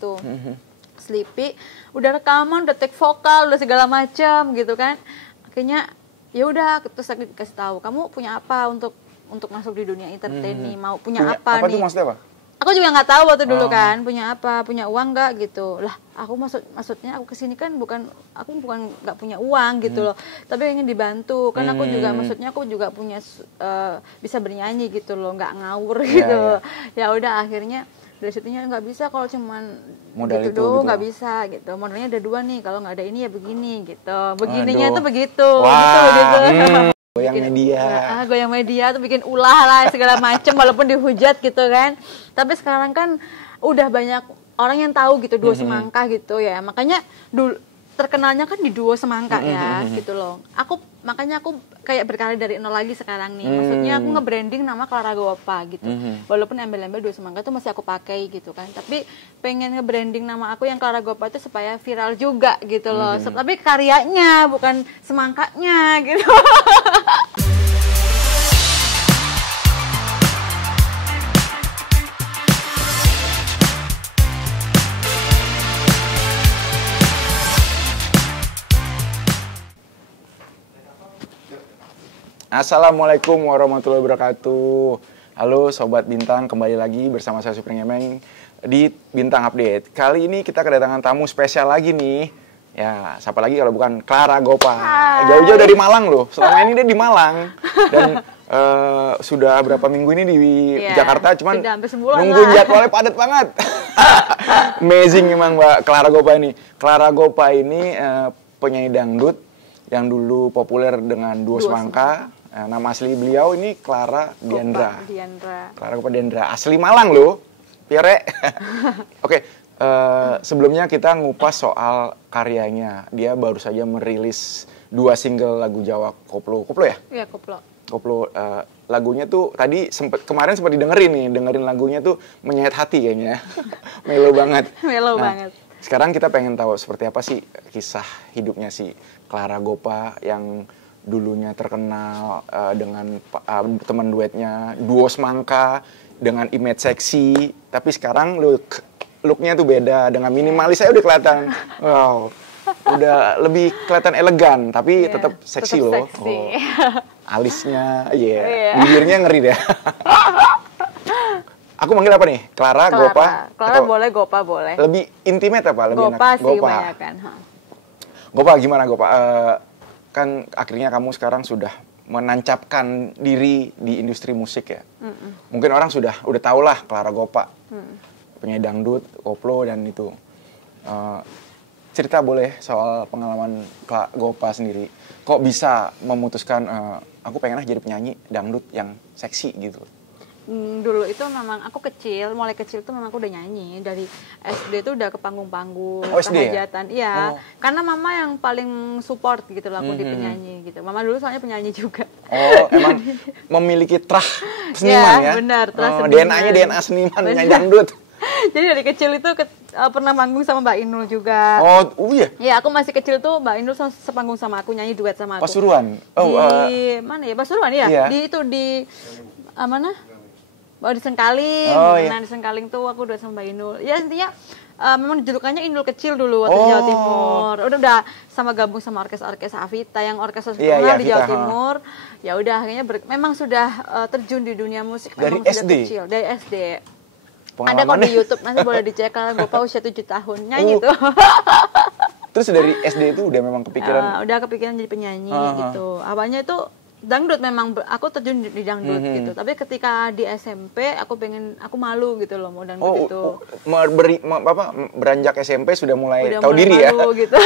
gitu. Sleepy, udah rekaman, udah take vokal, udah segala macam gitu kan. Akhirnya ya udah, terus aku dikasih tahu, kamu punya apa untuk masuk di dunia entertain nih, mau punya apa nih? Apa tuh maksudnya apa? Aku juga nggak tahu waktu dulu kan, punya apa, punya uang nggak gitu. Lah, aku maksudnya aku kesini kan aku bukan nggak punya uang gitu loh, tapi ingin dibantu. Kan aku juga maksudnya aku juga punya bisa bernyanyi gitu loh, nggak ngawur gitu. Ya udah akhirnya dari situnya nggak bisa kalau cuman modal gitu itu doang, gitu. nggak bisa gitu. Modalnya ada 2 nih, kalau nggak ada ini ya begini gitu. Begininya tuh begitu, Wah, gitu. Goyang media. Goyang media tuh bikin ulah lah segala macem walaupun dihujat gitu kan. Tapi sekarang kan udah banyak orang yang tahu gitu Duo Semangka gitu ya. Makanya dulu terkenalnya kan di Duo Semangka ya gitu loh. Makanya aku kayak berkarir dari nol lagi sekarang nih. Maksudnya aku nge-branding nama Clara Gopa gitu. Walaupun embel-embel Duo Semangka itu masih aku pakai gitu kan. Tapi pengen nge-branding nama aku yang Clara Gopa itu supaya viral juga gitu loh. Tapi karyanya bukan semangkanya gitu. Assalamualaikum warahmatullahi wabarakatuh. Halo Sobat Bintang, kembali lagi bersama saya Supri Ngemeng di Bintang Update. Kali ini kita kedatangan tamu spesial lagi nih. Ya, siapa lagi kalau bukan Clara Gopa. Jauh-jauh dari Malang loh. Selama ini dia di Malang. Dan sudah berapa minggu ini di Jakarta, cuman nungguin jadwalnya padat banget. Amazing emang Mbak Clara Gopa ini. Clara Gopa ini penyanyi dangdut yang dulu populer dengan Duo Semangka. Nama asli beliau ini Clara Diandra. Clara Gopa Diandra. Asli Malang loh. Pire. Oke, sebelumnya kita ngupas soal karyanya. Dia baru saja merilis 2 single lagu Jawa koplo. Koplo ya? Iya, koplo. Koplo. Lagunya tuh tadi kemarin sempat didengerin nih. Dengerin lagunya tuh menyayat hati kayaknya. Melo banget. Melo banget. Sekarang kita pengen tahu seperti apa sih kisah hidupnya si Clara Gopa yang dulunya terkenal dengan teman duetnya Duo Semangka dengan image seksi, tapi sekarang looknya tuh beda, dengan minimalis saya udah kelihatan, wow, udah lebih kelihatan elegan, tapi tetap seksi loh. Seksi. Alisnya, bibirnya ngeri deh. Aku manggil apa nih? Clara Gopa? Clara boleh, Gopa boleh. Lebih intimate apa? Lebih Gopa enak? sih kebanyakan. Gopa gimana Gopa? Kan akhirnya kamu sekarang sudah menancapkan diri di industri musik ya. Mungkin orang udah tahu lah Clara Gopa, penyanyi dangdut, koplo dan itu. Cerita boleh soal pengalaman Clara Gopa sendiri. Kok bisa memutuskan aku pengen jadi penyanyi dangdut yang seksi gitu? Dulu itu memang aku mulai kecil tuh memang aku udah nyanyi dari SD tuh udah ke panggung-panggung, hajatan, iya. Karena mama yang paling support gitu loh aku di penyanyi gitu. Mama dulu soalnya penyanyi juga. Oh, emang memiliki trah seniman ya? Benar, trah seniman. DNA-nya DNA seniman penyanyi dangdut. Jadi dari kecil itu pernah manggung sama Mbak Inul juga. Oh iya? Iya, aku masih kecil tuh Mbak Inul sepanggung sama aku, nyanyi duet sama aku. Pasuruan? Di mana ya? Pasuruan ya? Iya. Di mana? Di Sengkaling. Nah, di Sengkaling tuh aku udah sama Mbak Inul. Ya intinya memang julukannya Inul kecil dulu waktu Jawa Timur. Udah sama gabung sama orkes Avita yang orkes terkenal di Jawa Timur. Ya udah akhirnya memang sudah terjun di dunia musik dari SD. SD. Kecil, dari SD. Ada kok di YouTube, nanti boleh dicek. Kalau Gopa usia 7 tahun nyanyi tuh. Terus dari SD itu udah memang kepikiran? Udah kepikiran jadi penyanyi gitu. Awalnya itu dangdut, memang aku terjun di dangdut gitu. Tapi ketika di SMP aku malu gitu loh mau dangdut itu. Beranjak SMP sudah mulai tahu diri ya. Gitu.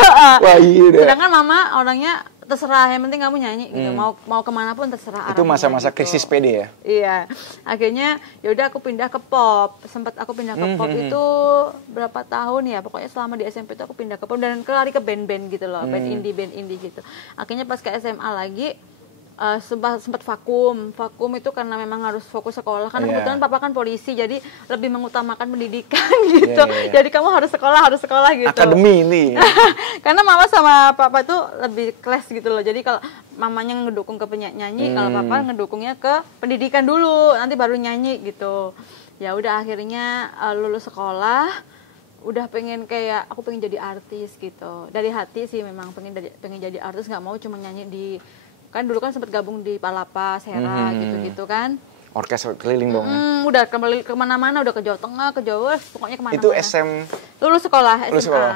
Wah, iya deh. Sedangkan mama orangnya terserah, yang penting kamu nyanyi gitu. Mau kemana pun terserah. Itu masa-masa gitu. krisis PD ya. Iya. Akhirnya ya udah aku pindah ke pop. Sempat aku pindah ke pop itu berapa tahun ya? Pokoknya selama di SMP itu aku pindah ke pop dan lari ke band-band gitu loh, band indie gitu. Akhirnya pas ke SMA lagi sempat vakum itu karena memang harus fokus sekolah, karena kebetulan papa kan polisi, jadi lebih mengutamakan pendidikan gitu. Jadi kamu harus sekolah gitu. Akademi ini. Karena mama sama papa tuh lebih kelas gitu loh. Jadi kalau mamanya ngedukung ke penyanyi, kalau papa ngedukungnya ke pendidikan dulu, nanti baru nyanyi gitu. Ya udah akhirnya lulus sekolah. udah pengen kayak aku pengen jadi artis gitu. Dari hati sih memang pengen jadi artis, nggak mau cuma nyanyi di, kan dulu kan sempat gabung di Palapa, Sera gitu-gitu kan. Orkes keliling dong. Udah kemana-mana, udah ke Jawa Tengah, ke Jawa, pokoknya kemana-mana. Itu SM lulus sekolah lulus SMA. sekolah.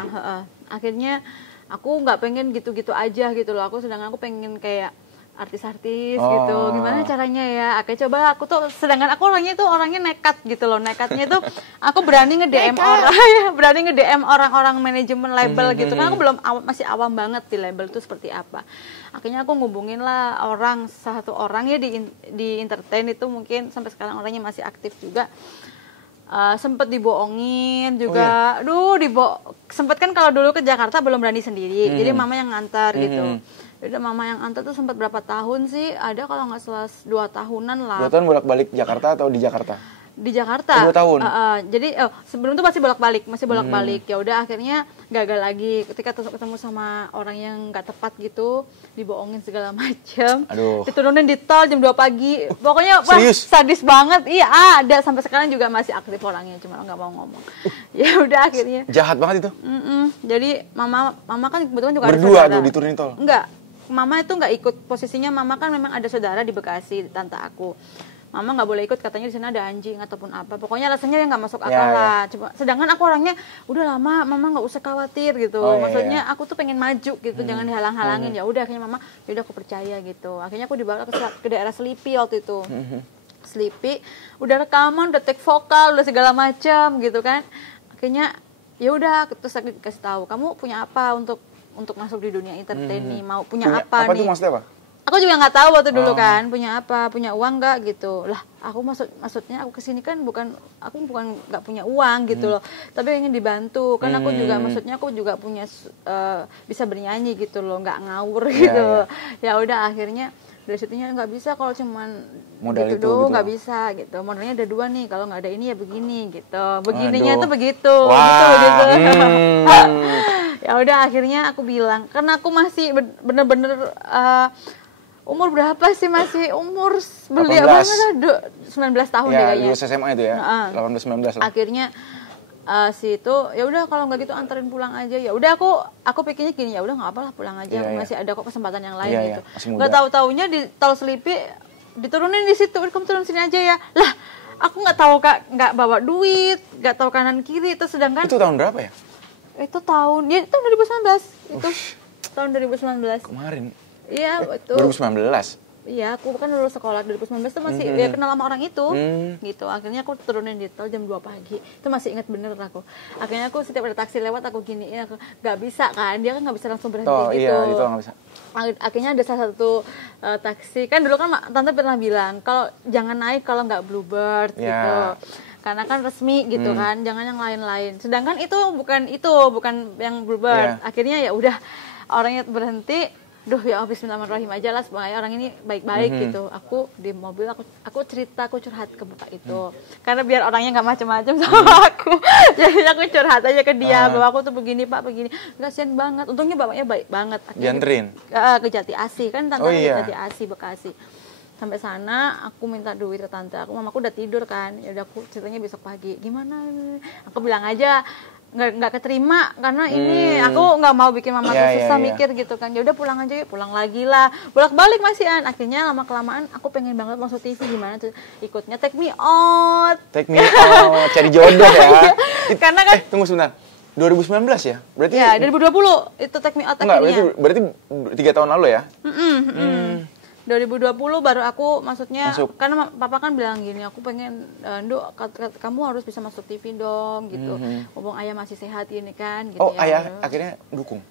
Akhirnya aku nggak pengen gitu-gitu aja gitu loh. Sedangkan aku pengen kayak artis-artis gitu. Gimana caranya ya? Oke, coba aku tuh, sedangkan aku orangnya nekat gitu loh. Nekatnya tuh aku berani nge-DM orang, berani nge-DM orang-orang manajemen label gitu. Kan aku masih awam banget di label itu seperti apa. Akhirnya aku ngubungin lah satu orang ya di entertain itu, mungkin sampai sekarang orangnya masih aktif juga. Sempet dibohongin juga. Sempet kan kalau dulu ke Jakarta belum berani sendiri. Jadi mama yang ngantar gitu. Udah mama yang antar tuh sempat berapa tahun sih? Ada kalau nggak salah 2 tahunan lah. 2 tahun bolak-balik Jakarta atau di Jakarta? Di Jakarta. 2 tahun. Jadi sebelum itu masih bolak-balik. Ya udah akhirnya gagal lagi ketika ketemu sama orang yang nggak tepat gitu, dibohongin segala macam. Diturunin di tol jam 2 pagi. Pokoknya wah, sadis banget. Iya, ada sampai sekarang juga masih aktif orangnya, cuma nggak mau ngomong. Ya udah akhirnya. Jahat banget itu. Jadi mama kan kebetulan juga berdua ada saudara. Tuh diturunin tol. Enggak. Mama itu nggak ikut, posisinya mama kan memang ada saudara di Bekasi, tante aku. Mama nggak boleh ikut, katanya di sana ada anjing ataupun apa. Pokoknya alasannya yang nggak masuk akal lah. Coba, sedangkan aku orangnya udah lama, mama nggak usah khawatir gitu. Maksudnya aku tuh pengen maju gitu, jangan dihalang-halangin. Ya udah akhirnya mama, yaudah aku percaya gitu. Akhirnya aku dibawa ke daerah Selipi waktu itu. Selipi, udah rekaman, udah take vokal, udah segala macam gitu kan. Akhirnya ya udah, terus aku dikasih tahu, kamu punya apa untuk masuk di dunia entertain nih, mau punya apa nih? Apa tuh maksudnya apa? Aku juga nggak tahu waktu dulu kan, punya apa, punya uang nggak gitu. Lah, aku maksudnya aku kesini kan aku bukan nggak punya uang gitu loh, tapi ingin dibantu. Kan aku juga maksudnya aku juga punya bisa bernyanyi gitu loh, nggak ngawur gitu. Ya udah akhirnya dari situnya nggak bisa kalau cuman modal gitu itu doang, gitu. nggak bisa gitu. Modalnya ada 2 nih, kalau nggak ada ini ya begini gitu. Begininya tuh begitu, gitu. Ya udah akhirnya aku bilang, karena aku masih bener-bener umur berapa sih, masih umur belia banget lah, 19 tahun deh kayaknya. Lulus SMA itu ya, 18-19 lah. Akhirnya si itu ya udah kalau nggak gitu anterin pulang aja. Ya udah aku pikirnya gini, ya udah nggak apa lah pulang aja, masih ada kok kesempatan yang lain gitu. Nggak tahu-taunya di tol Selipi diturunin di situ, kamu turun sini aja ya. Lah, aku nggak tahu Kak, nggak bawa duit, nggak tahu kanan kiri. Itu sedangkan itu tahun berapa ya? Itu tahun 2019. Itu tahun 2019. Kemarin. Iya, betul. 2019. Iya, aku kan lulus sekolah 2019 tuh masih ya kenal sama orang itu. Gitu. Akhirnya aku turunin di tol jam 2 pagi. Itu masih ingat bener aku. Akhirnya aku setiap ada taksi lewat aku giniin, aku nggak bisa kan. Dia kan nggak bisa langsung berhenti gitu. Iya, itu nggak bisa. Akhirnya ada salah satu taksi. Kan dulu kan tante pernah bilang, kalau jangan naik kalau nggak Bluebird gitu. Karena kan resmi gitu kan, jangan yang lain-lain. Sedangkan itu bukan yang Bluebird. Akhirnya ya udah orangnya berhenti. Duh ya bismillahirrahmanirrahim aja lah, sebenarnya orang ini baik-baik gitu. Aku di mobil aku cerita, aku curhat ke bapak itu. Karena biar orangnya nggak macam-macam sama aku. Jadi aku curhat aja ke dia bahwa aku tuh begini Pak, begini. Kasian banget. Untungnya bapaknya baik banget. Dianterin ke Jati Asih kan, tante Jati Asih Bekasi. Sampai sana aku minta duit ke tante aku, mamaku udah tidur kan. Ya udah aku ceritanya besok pagi. Gimana? Aku bilang aja nggak keterima karena ini aku nggak mau bikin mama tuh susah mikir gitu kan. Ya udah pulang aja, pulang lagi lah, bolak-balik masihan. Akhirnya lama kelamaan aku pengen banget masuk TV. Gimana tuh ikutnya Take Me Out, cari jodoh ya. Karena kan tunggu sebentar, 2019 ya berarti ya 2020 itu Take Me Out akhirnya. Berarti 3 tahun lalu ya. 2020 baru aku maksudnya karena papa kan bilang gini, aku pengen Nduk, kamu harus bisa masuk TV dong gitu. Ngomong ayah masih sehat ini kan gitu. Ayah akhirnya dukung.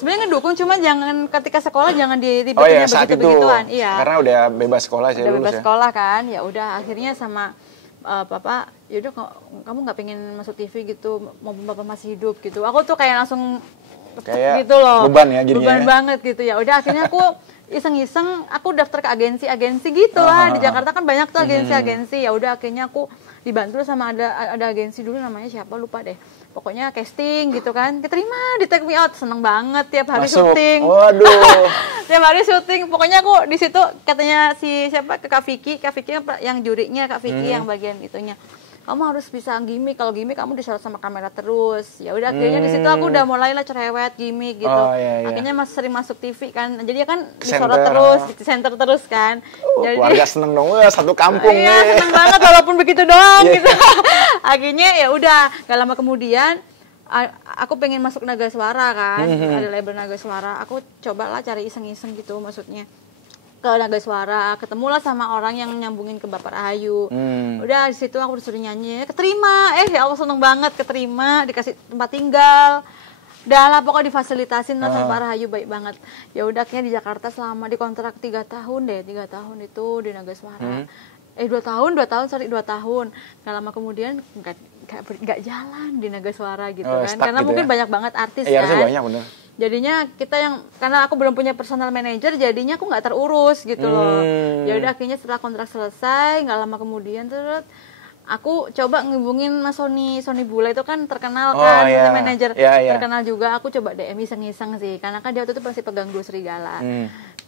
Sebenarnya ngedukung, cuma jangan ketika sekolah jangan tiba-tiba begituan. Iya. Karena udah bebas sekolah sih. Udah bebas sekolah kan. Ya udah akhirnya sama papa, yaudah kamu nggak pengen masuk TV gitu, mau bapak masih hidup gitu. Aku tuh kayak langsung kayak gitu loh. Beban ya jadinya. Beban banget gitu ya. Udah akhirnya aku iseng-iseng aku daftar ke agensi gitu lah. Di Jakarta kan banyak tuh agensi-agensi. Ya udah akhirnya aku dibantu sama ada agensi dulu namanya siapa lupa deh. Pokoknya casting gitu kan. Keterima di Take Me Out, seneng banget tiap hari syuting. Waduh. Tiap hari syuting. Pokoknya aku di situ katanya si siapa ke Kak Vicky yang jurinya Kak Vicky yang bagian itunya. kamu harus bisa gimmick, kalau gimmick kamu disorot sama kamera terus. Ya udah akhirnya di situ aku udah mulailah cerewet gimmick gitu. Oh, iya, iya. Akhirnya sering masuk TV kan, jadi kan Center. disorot terus, di center terus kan. Jadi Keluarga seneng dong, wah, satu kampung iya, nih. seneng banget walaupun begitu doang Iya. gitu. Akhirnya ya udah, gak lama kemudian aku pengen masuk Naga Suara kan, ada label Naga Suara. Aku cobalah cari iseng-iseng gitu, maksudnya ke Naga Suara, ketemulah sama orang yang nyambungin ke Bapak Rahayu. Udah di situ aku disuruh nyanyi, keterima. Ya Allah seneng banget, keterima, dikasih tempat tinggal. Udah lah pokoknya difasilitasin lah sama Pak Rahayu, baik banget. Ya udah akhirnya di Jakarta selama di kontrak 3 tahun deh, 3 tahun itu di Naga Suara. 2 tahun. Gak lama kemudian nggak jalan di Naga Suara gitu kan, karena gitu mungkin ya? banyak banget artis Iya, kan. harusnya banyak bener. Jadinya kita yang, karena aku belum punya personal manager, jadinya aku nggak terurus gitu loh. Ya udah akhirnya setelah kontrak selesai, nggak lama kemudian terus aku coba ngehubungin Mas Sony Bula itu kan terkenal kan, iya. manajer Iya. terkenal juga. Aku coba DM iseng-iseng sih, karena kan dia waktu itu masih pegang Blue Serigala.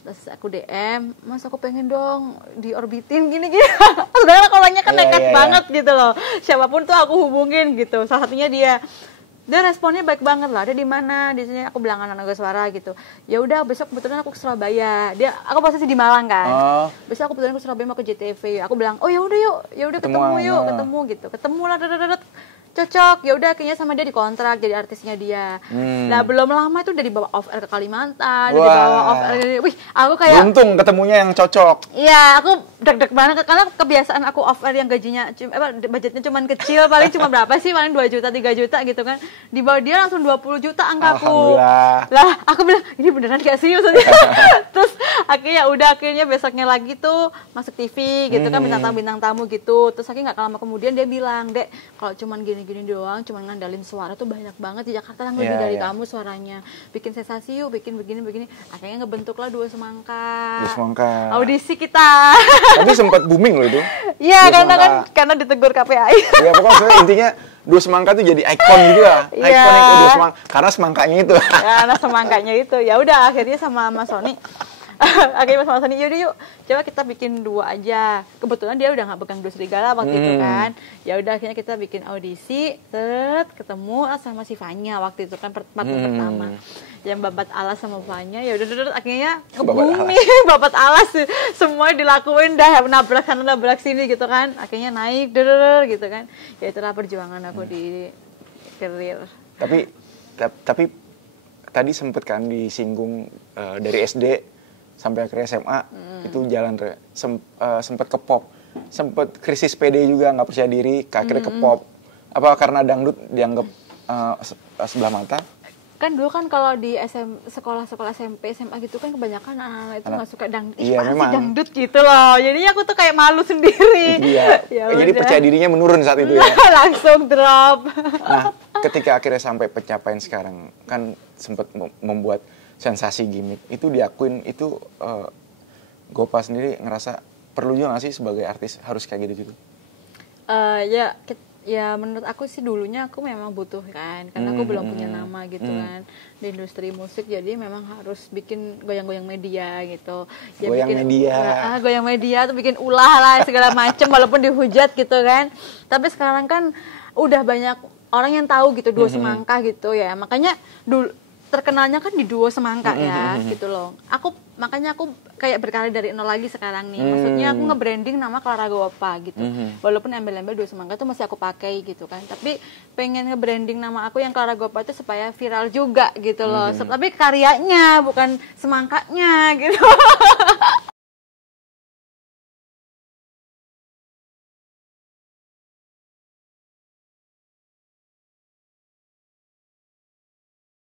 Terus aku DM, Mas aku pengen dong diorbitin gini-gini. Sebenarnya orangnya kan nekat banget gitu loh. Siapapun tuh aku hubungin gitu. Salah satunya dia. Dia responnya baik banget lah. Dia di mana? Di sini. Aku bilang anak Naga Suara gitu. Ya udah besok kebetulan aku ke Surabaya. Aku posisi di Malang kan. Besok aku kebetulan ke Surabaya mau ke JTV. Aku bilang, "Oh ya udah yuk. Ya udah ketemu gitu." Ketemu lah cocok. Ya udah akhirnya sama dia dikontrak jadi artisnya dia. Nah, belum lama itu udah dibawa off air ke Kalimantan, dibawa off air. Wih, aku kayak beruntung ketemunya yang cocok. Iya, aku deg-deg banget karena kebiasaan aku off air yang gajinya budgetnya cuman kecil, paling cuma berapa sih? Paling 2 juta, 3 juta gitu kan. Di bawah dia langsung 20 juta angkaku. Alhamdulillah. Lah, aku bilang, ini beneran gak sih maksudnya? Terus akhirnya besoknya lagi tuh masuk TV gitu kan, bintang tamu gitu. Terus akhirnya gak lama kemudian dia bilang, "Dek, kalau cuman gini doang, cuma ngandalin suara tuh banyak banget di Jakarta yang lebih dari kamu suaranya. Bikin sensasi yuk, bikin begini." Akhirnya ngebentuklah Dua Semangka. Audisi kita. Tapi sempat booming loh itu. Iya, karena ditegur KPI. Iya, pokoknya intinya Dua Semangka tuh jadi ikon gitu lah. Ikon Dua Semangka karena semangkanya itu. Karena semangkanya itu. Ya udah akhirnya sama Mas Sony. Akhirnya sama Sony, yaudah yuk, coba kita bikin 2 aja. Kebetulan dia udah nggak pegang Blue Serigala waktu itu kan. Ya udah akhirnya kita bikin audisi, ketemu sama si Fanya waktu itu kan pertama. Yang Babat Alas sama Fanya, ya udah akhirnya booming, Babat Alas semua dilakuin dah, nabrak sana nabrak sini gitu kan. Akhirnya naik gitu kan. Ya itulah perjuangan aku di karir. Tapi tadi sempet kan disinggung dari SD sampai akhirnya SMA itu jalan sempat ke pop, sempat krisis PD juga, nggak percaya diri, akhirnya ke pop. Apa karena dangdut dianggap sebelah mata? Kan dulu kan kalau di sekolah-sekolah SMP, SMA gitu kan kebanyakan anak-anak itu nggak suka dangdut. Iya, memang dangdut gitu loh. Jadinya aku tuh kayak malu sendiri. Iya. Jadi percaya dirinya menurun saat itu ya. Langsung drop. Nah, ketika akhirnya sampai pencapaian sekarang kan sempat membuat sensasi gimmick itu diakuin itu Gopa sendiri ngerasa perlu juga nggak sih sebagai artis harus kayak gitu-gitu? Ya menurut aku sih dulunya aku memang butuh kan, karena aku belum punya nama gitu kan di industri musik, jadi memang harus bikin goyang-goyang media gitu. Ya, goyang media tuh bikin ulah lah segala macem walaupun dihujat gitu kan. Tapi sekarang kan udah banyak orang yang tahu gitu Dua Semangka gitu ya, makanya dulu terkenalnya kan di Duo Semangka ya gitu loh. Makanya aku kayak berkarir dari nol lagi sekarang nih. Maksudnya aku nge-branding nama Clara Gopa gitu. Walaupun embel-embel Duo Semangka itu masih aku pakai gitu kan. Tapi pengen nge-branding nama aku yang Clara Gopa itu supaya viral juga gitu loh. Tapi karyanya bukan semangkanya gitu.